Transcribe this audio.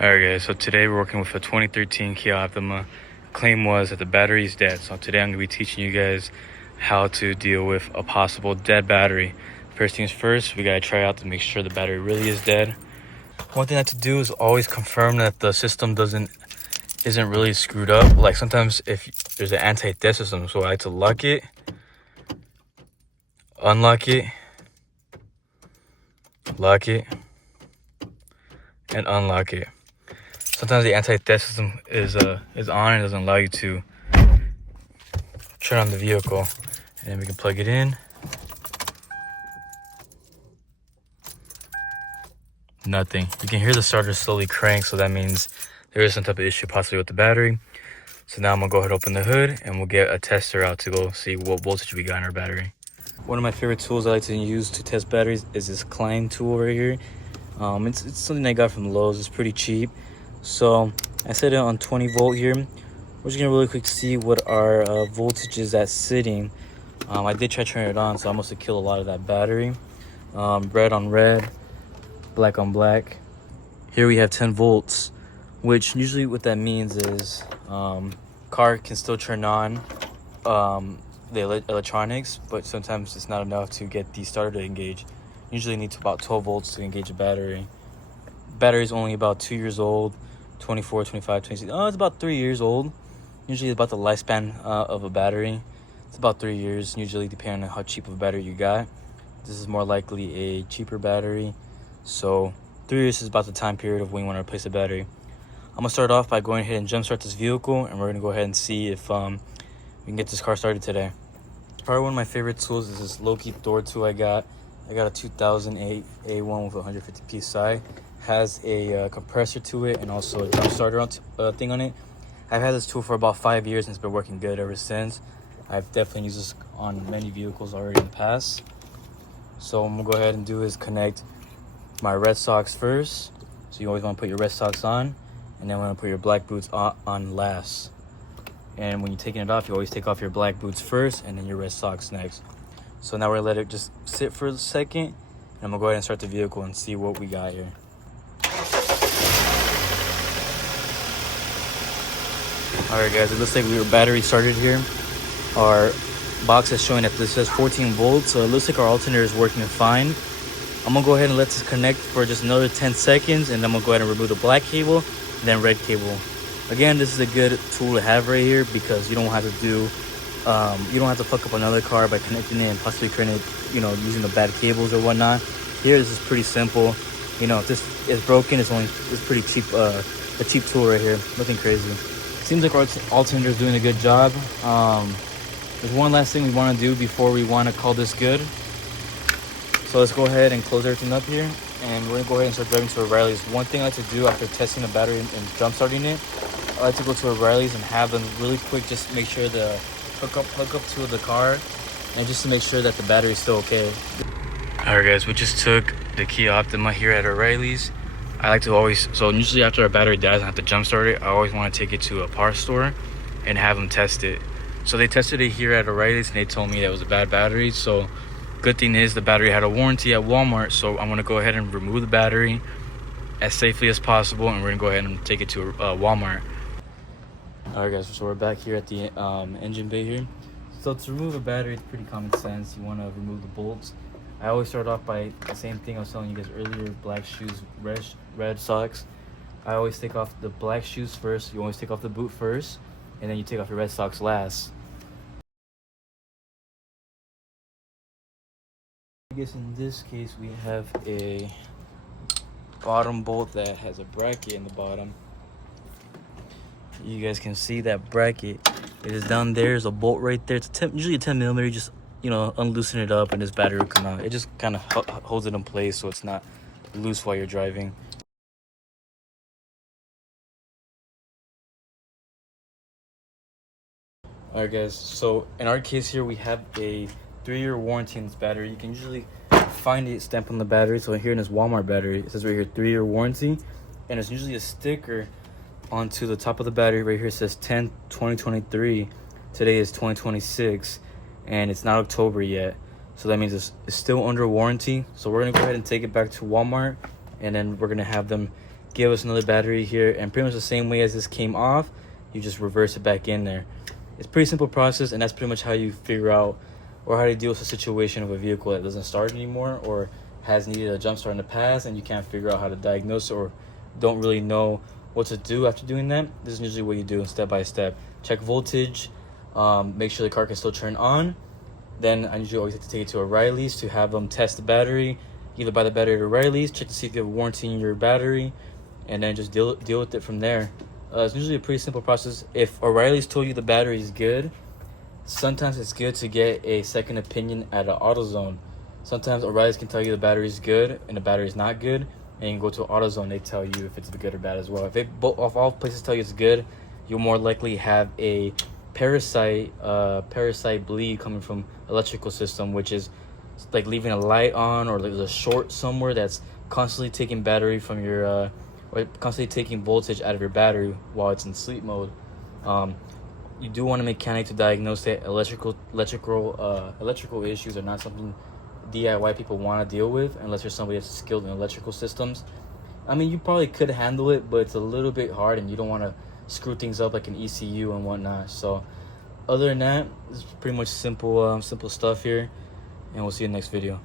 Alright guys, so today we're working with a 2013 Kia Optima. Claim was that the battery is dead. So today I'm going to be teaching you guys how to deal with a possible dead battery. First things first, we got to try out to make sure the battery really is dead. One thing I have to do is always confirm that the system isn't really screwed up. Like sometimes if there's an anti-dead system, so I like to lock it, unlock it, lock it, and unlock it. Sometimes the anti-theft system is on and doesn't allow you to turn on the vehicle. And then we can plug it in. Nothing. You can hear the starter slowly crank, so that means there is some type of issue possibly with the battery. So now I'm gonna go ahead and open the hood and we'll get a tester out to go see what voltage we got in our battery. One of my favorite tools I like to use to test batteries is this Klein tool right here. It's something I got from Lowe's. It's pretty cheap. So I set it on 20 volt here. We're just gonna really quick see what our voltage is at sitting. I did try turning it on, so I must have killed a lot of that battery. Red on red, black on black. Here we have 10 volts, which usually what that means is car can still turn on the electronics, but sometimes it's not enough to get the starter to engage. Usually it needs about 12 volts to engage a battery. Battery is only about 2 years old, 24, 25, 26. Oh, it's about 3 years old. Usually about the lifespan of a battery. It's about 3 years, usually depending on how cheap of a battery you got. This is more likely a cheaper battery. So 3 years is about the time period of when you want to replace a battery. I'm gonna start off by going ahead and jumpstart this vehicle, and we're gonna go ahead and see if we can get this car started today. Probably one of my favorite tools is this Loki Thor tool I got. I got a 2008 A1 with 150 PSI. Has a compressor to it and also a jump starter thing on it. I've had this tool for about 5 years and it's been working good ever since. I've definitely used this on many vehicles already in the past. So what I'm gonna go ahead and do is connect my red socks first. So you always want to put your red socks on, and then want to put your black boots on last. And when you're taking it off, you always take off your black boots first and then your red socks next. So now we're gonna let it just sit for a second, and I'm gonna go ahead and start the vehicle and see what we got here. Alright guys, it looks like we were battery started here. Our box is showing that this says 14 volts, so it looks like our alternator is working fine. I'm gonna go ahead and let this connect for just another 10 seconds, and then I'm gonna go ahead and remove the black cable and then red cable. Again, this is a good tool to have right here because you don't have to do you don't have to fuck up another car by connecting it and possibly creating it, using the bad cables or whatnot. Here, this is pretty simple. If this is broken, it's pretty cheap, a cheap tool right here. Nothing crazy. Seems like our alternator is doing a good job. There's one last thing we want to do before we want to call this good. So let's go ahead and close everything up here, and we're gonna go ahead and start driving to O'Reilly's. One thing I like to do after testing the battery and jump starting it, I like to go to O'Reilly's and have them really quick just make sure the hook up to the car, and just to make sure that the battery is still okay. Alright guys, we just took the Kia Optima here at O'Reilly's. I like to always, so usually after our battery dies and I have to jump start it, I always want to take it to a parts store and have them test it. So they tested it here at O'Reilly's and they told me that it was a bad battery. So good thing is the battery had a warranty at Walmart, so I'm going to go ahead and remove the battery as safely as possible, and we're going to go ahead and take it to Walmart. Alright guys, so we're back here at the engine bay here. So to remove a battery, it's pretty common sense. You want to remove the bolts. I always start off by the same thing I was telling you guys earlier: black shoes, red socks. I always take off the black shoes first. You always take off the boot first, and then you take off your red socks last. I guess in this case we have a bottom bolt that has a bracket in the bottom. You guys can see that bracket. It is down there. There's a bolt right there. It's usually a 10 millimeter. You just unloosen it up and this battery will come out. It just kind of holds it in place so it's not loose while you're driving. Alright guys, so in our case here we have a 3-year warranty on this battery. You can usually find it stamped on the battery. So here in this Walmart battery, it says right here 3-year warranty, and it's usually a sticker onto the top of the battery. Right here it says 10/2023. Today is 2026 and it's not October yet, so that means it's still under warranty. So we're gonna go ahead and take it back to Walmart, and then we're gonna have them give us another battery here, and pretty much the same way as this came off, you just reverse it back in there. It's a pretty simple process, and that's pretty much how you figure out or how to deal with a situation of a vehicle that doesn't start anymore or has needed a jump start in the past and you can't figure out how to diagnose it or don't really know what to do after doing that. This is usually what you do step by step. Check voltage, make sure the car can still turn on. Then I usually always have to take it to O'Reilly's to have them test the battery, either buy the battery at O'Reilly's, check to see if you have a warranty in your battery, and then just deal with it from there. It's usually a pretty simple process. If O'Reilly's told you the battery is good, sometimes it's good to get a second opinion at an AutoZone. Sometimes O'Reilly's can tell you the battery is good and the battery is not good, and you can go to AutoZone, they tell you if it's good or bad as well. If all places tell you it's good, you'll more likely have a parasite bleed coming from electrical system, which is like leaving a light on, or there's a short somewhere that's constantly taking battery from your or constantly taking voltage out of your battery while it's in sleep mode. You do want a mechanic to diagnose that. Electrical issues are not something DIY people want to deal with unless you're somebody that's skilled in electrical systems. I mean, you probably could handle it, but it's a little bit hard and you don't want to screw things up like an ECU and whatnot. So other than that, it's pretty much simple stuff here, and we'll see you in the next video.